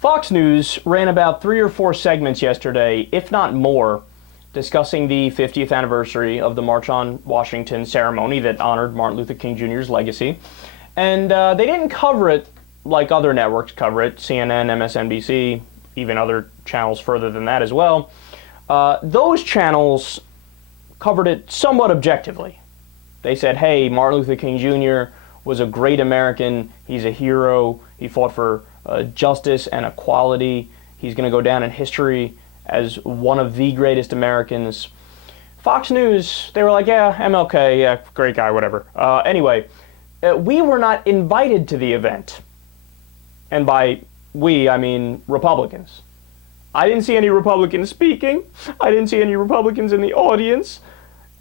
Fox News ran about 3 or 4 segments yesterday, if not more, discussing the 50th anniversary of the March on Washington ceremony that honored Martin Luther King Jr.'s legacy. And they didn't cover it like other networks cover it, CNN, MSNBC, even other channels further than that as well. Those channels covered it somewhat objectively. They said, hey, Martin Luther King Jr. was a great American. He's a hero. He fought for justice and equality. He's going to go down in history as one of the greatest Americans. Fox News, they were like, yeah, MLK, yeah, great guy, whatever. Anyway, we were not invited to the event. And by we, I mean Republicans. I didn't see any Republicans speaking. I didn't see any Republicans in the audience.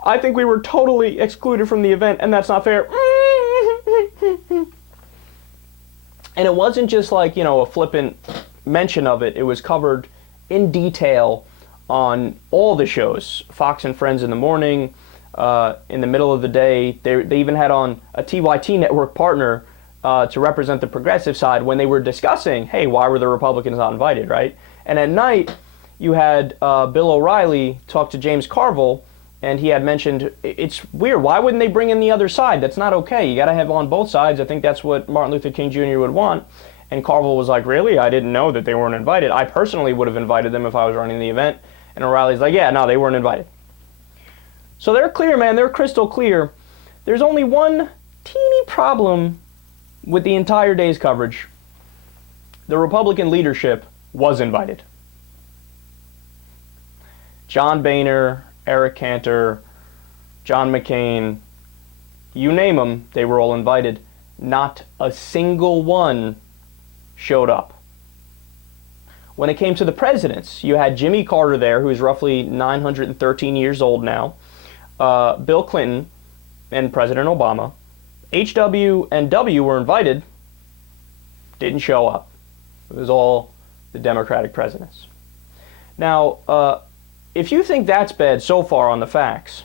I think we were totally excluded from the event, and that's not fair. And it wasn't just like, you know, a flippant mention of it. It was covered in detail on all the shows. Fox and Friends in the morning, in the middle of the day. They even had on a TYT network partner to represent the progressive side when they were discussing, hey, why were the Republicans not invited, right? And at night, you had Bill O'Reilly talk to James Carville, and he had mentioned, it's weird, why wouldn't they bring in the other side? That's not okay. You got to have on both sides. I think that's what Martin Luther King Jr. would want. And Carville was like, really? I didn't know that they weren't invited. I personally would have invited them if I was running the event. And O'Reilly's like, yeah, no, they weren't invited. So they're clear, man. They're crystal clear. There's only one teeny problem with the entire day's coverage. The Republican leadership was invited. John Boehner, Eric Cantor, John McCain, you name them, they were all invited. Not a single one showed up. When it came to the presidents, you had Jimmy Carter there, who is roughly 913 years old now, Bill Clinton, and President Obama. HW and W were invited, didn't show up. It was all the Democratic presidents. Now, if you think that's bad so far on the facts,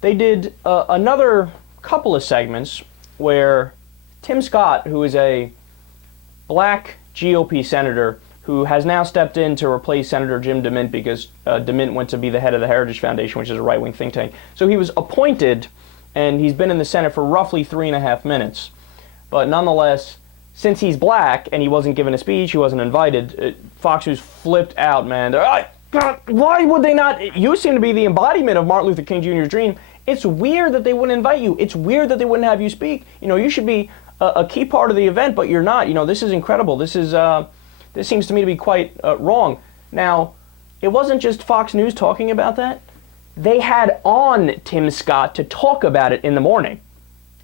they did another couple of segments where Tim Scott, who is a black GOP senator who has now stepped in to replace Senator Jim DeMint because DeMint went to be the head of the Heritage Foundation, which is a right-wing think tank. So he was appointed, and he's been in the Senate for roughly 3.5 minutes. But nonetheless, since he's black and he wasn't given a speech, he wasn't invited, Fox News flipped out, man. Why would they not? You seem to be the embodiment of Martin Luther King Jr.'s dream. It's weird that they wouldn't invite you. It's weird that they wouldn't have you speak. You know, you should be a key part of the event, but you're not. You know, this is incredible. This seems to me to be quite wrong. Now, it wasn't just Fox News talking about that. They had on Tim Scott to talk about it in the morning.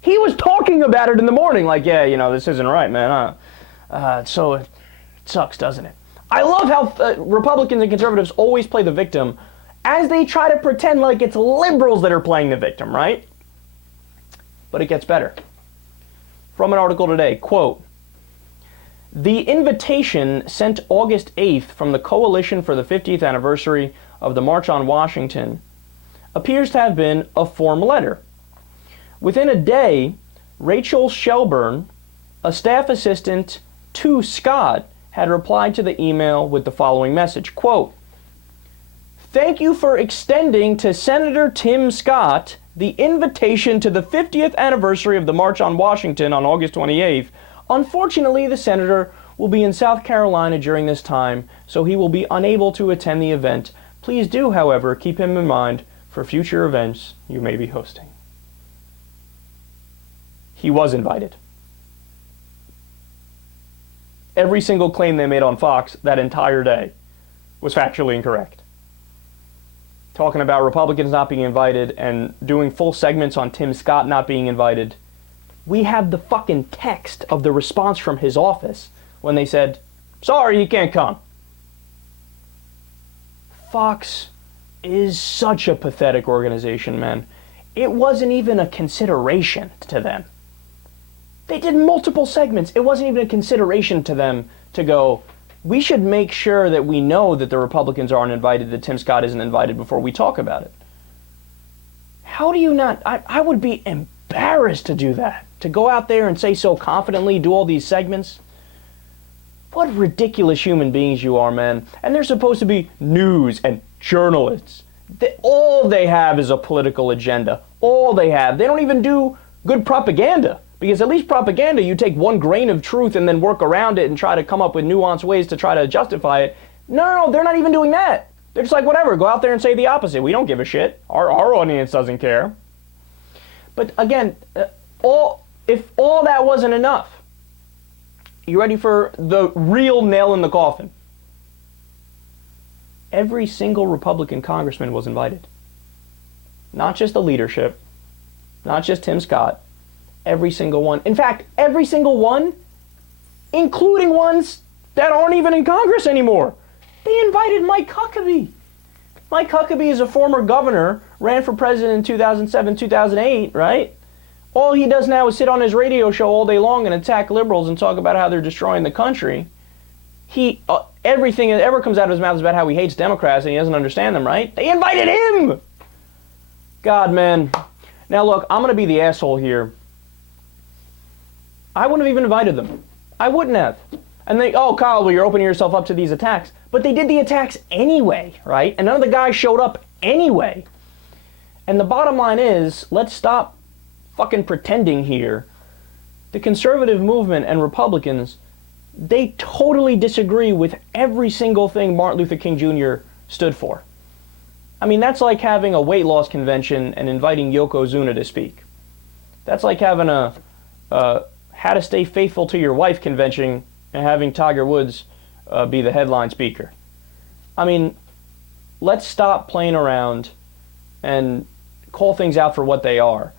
He was talking about it in the morning, like, yeah, you know, this isn't right, man. So it sucks, doesn't it? I love how Republicans and conservatives always play the victim as they try to pretend like it's liberals that are playing the victim, right? But it gets better. From an article today, quote, the invitation sent August 8th from the Coalition for the 50th anniversary of the March on Washington appears to have been a form letter. Within a day, Rachel Shelburne, a staff assistant to Scott, had replied to the email with the following message, quote, thank you for extending to Senator Tim Scott the invitation to the 50th anniversary of the March on Washington on August 28th. Unfortunately, the senator will be in South Carolina during this time, so he will be unable to attend the event. Please do, however, keep him in mind for future events you may be hosting. He was invited. Every single claim they made on Fox that entire day was factually incorrect. Talking about Republicans not being invited and doing full segments on Tim Scott not being invited. We have the fucking text of the response from his office when they said, sorry, you can't come. Fox is such a pathetic organization, man. It wasn't even a consideration to them. They did multiple segments. It wasn't even a consideration to them to go, we should make sure that we know that the Republicans aren't invited, that Tim Scott isn't invited before we talk about it. How do you not? I would be embarrassed to do that, to go out there and say so confidently, do all these segments. What ridiculous human beings you are, man. And they're supposed to be news and journalists. All they have is a political agenda. All they have. They don't even do good propaganda. Because at least propaganda, you take one grain of truth and then work around it and try to come up with nuanced ways to try to justify it. No, they're not even doing that. They're just like, whatever, go out there and say the opposite. We don't give a shit. Our audience doesn't care. But again, if all that wasn't enough, you ready for the real nail in the coffin? Every single Republican congressman was invited. Not just the leadership, not just Tim Scott, every single one. In fact, every single one, including ones that aren't even in Congress anymore. They invited Mike Huckabee. Mike Huckabee is a former governor, ran for president in 2007, 2008, right? All he does now is sit on his radio show all day long and attack liberals and talk about how they're destroying the country. Everything that ever comes out of his mouth is about how he hates Democrats and he doesn't understand them, right? They invited him! God, man. Now look, I'm going to be the asshole here. I wouldn't have even invited them. I wouldn't have. And they, oh, Kyle, well, you're opening yourself up to these attacks. But they did the attacks anyway, right? And none of the guys showed up anyway. And the bottom line is, let's stop fucking pretending here. The conservative movement and Republicans, they totally disagree with every single thing Martin Luther King Jr. stood for. I mean, that's like having a weight loss convention and inviting Yokozuna to speak. That's like having a how to stay faithful to your wife convention and having Tiger Woods be the headline speaker. I mean, let's stop playing around and call things out for what they are.